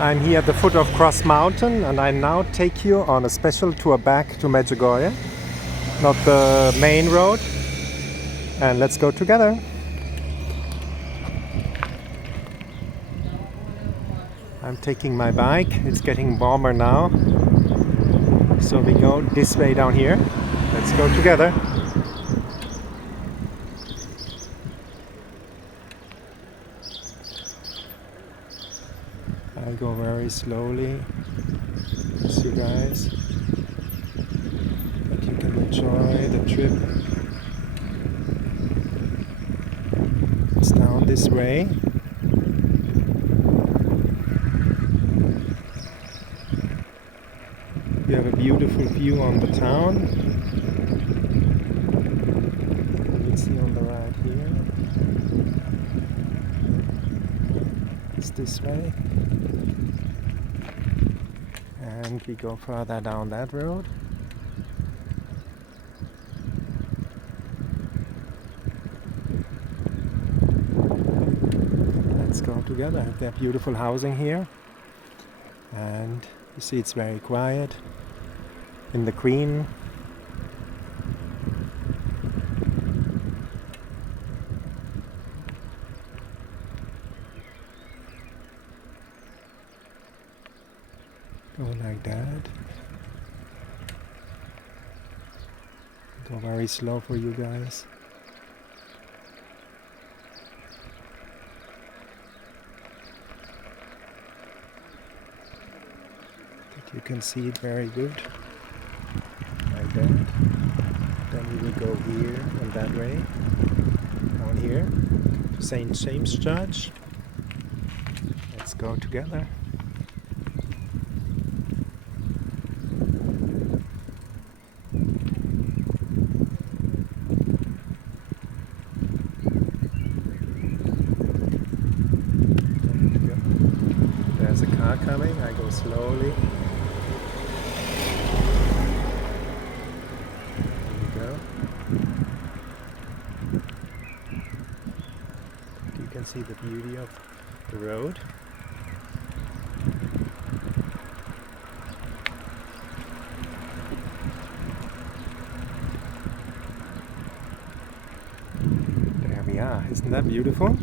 I'm here at the foot of Cross Mountain, and I now take you on a special tour back to Medjugorje, not the main road, and let's go together. I'm taking my bike. It's getting warmer now, so we go this way down here. Let's go together. I go very slowly, as you guys, but you can enjoy the trip. It's down this way. You have a beautiful view on the town. You can see on the right here. It's this way. And we go further down that road. Let's go together. They have beautiful housing here. And you see it's very quiet in the green. Go like that. Go very slow for you guys. But you can see it very good. Like that. Then we will go here and that way. Down here to St. James Church. Let's go together. There's a car coming, I go slowly. Here we go. You can see the beauty of the road. There we are, isn't that beautiful?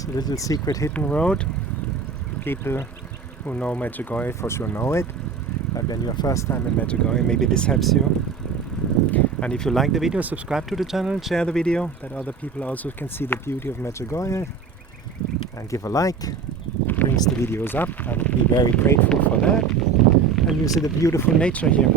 A little secret hidden road. People who know Medjugorje for sure know it, but when you're first time in Medjugorje, maybe this helps you. And if you like the video, subscribe to the channel, share the video, that other people also can see the beauty of Medjugorje, and give a like. It brings the videos up. I would be very grateful for that. And you see the beautiful nature here.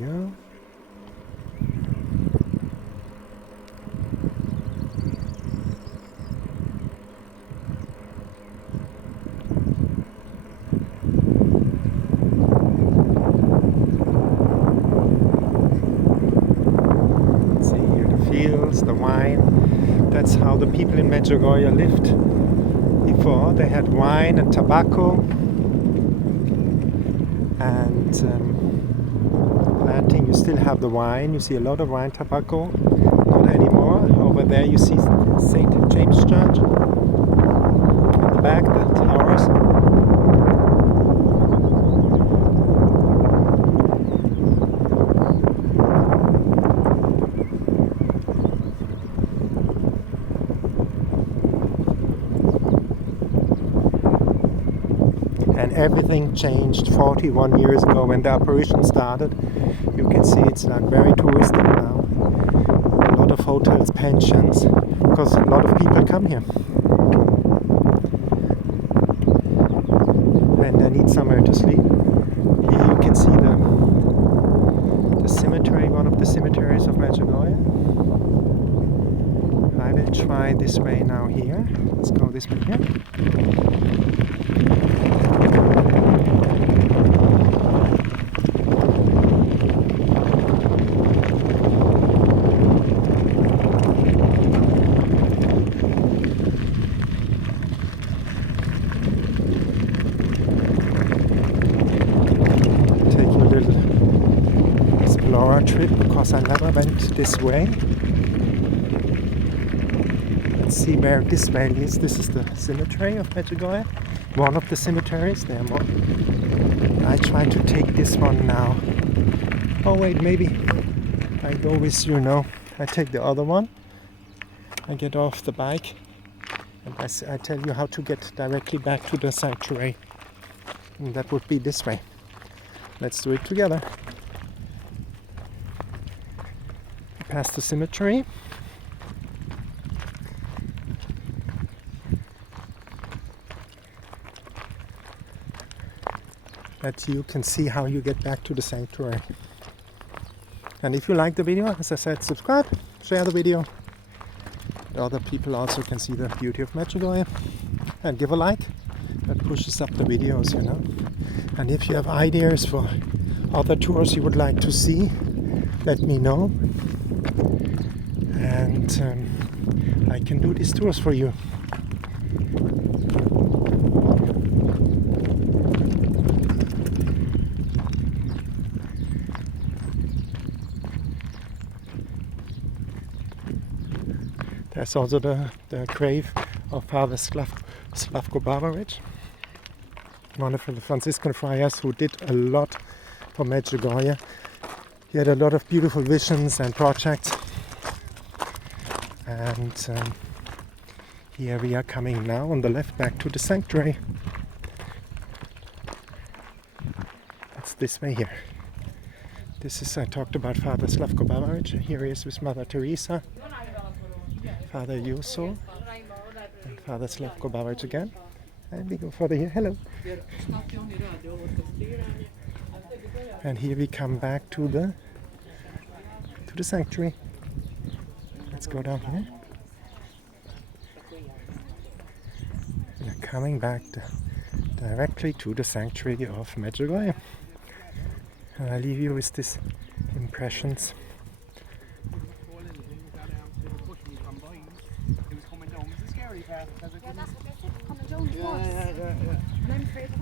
Yeah. See here the fields, the wine. That's how the people in Medjugorje lived before. They had wine and tobacco and planting. You still have the wine. You see a lot of wine, tobacco. Not anymore. Over there you see St. James Church. In the back, the towers. And everything changed 41 years ago when the operation started. You can see it's like very touristic now. A lot of hotels, pensions, because a lot of people come here. need somewhere to sleep. Here you can see the cemetery, one of the cemeteries of Medjugorje. I will try this way now here. Let's go this way here. Trip because I never went this way. Let's see where this valley is. This is the cemetery of Medjugorje, one of the cemeteries. There are more. I try to take this one now. Oh wait, maybe I go with you now. I take the other one. I get off the bike and I tell you how to get directly back to the sanctuary. And that would be this way. Let's do it together. Past the cemetery. That you can see how you get back to the sanctuary. And if you like the video, as I said, subscribe, share the video. The other people also can see the beauty of Medjugorje. And give a like. That pushes up the videos, you know. And if you have ideas for other tours you would like to see, let me know. And I can do these tours for you. There's also the grave of Father Slavko Barbaric, one of the Franciscan friars who did a lot for Medjugorje. He had a lot of beautiful visions and projects. And here we are coming now on the left back to the sanctuary. It's this way here. This is, I talked about Father Slavko Barbaric. Here he is with Mother Teresa, Father Yuso, and Father Slavko Barbaric again. And we go further here. Hello. And here we come back to the sanctuary. Let's go down here. We are coming back directly to the sanctuary of Medjugorje. And I leave you with these impressions.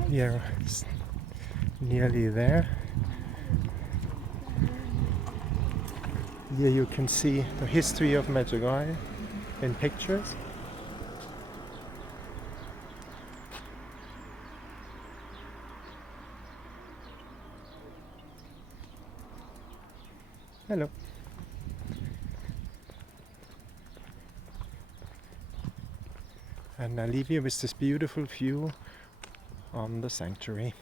We are nearly there. Here you can see the history of Medjugorje in pictures. Hello. And I leave you with this beautiful view on the sanctuary.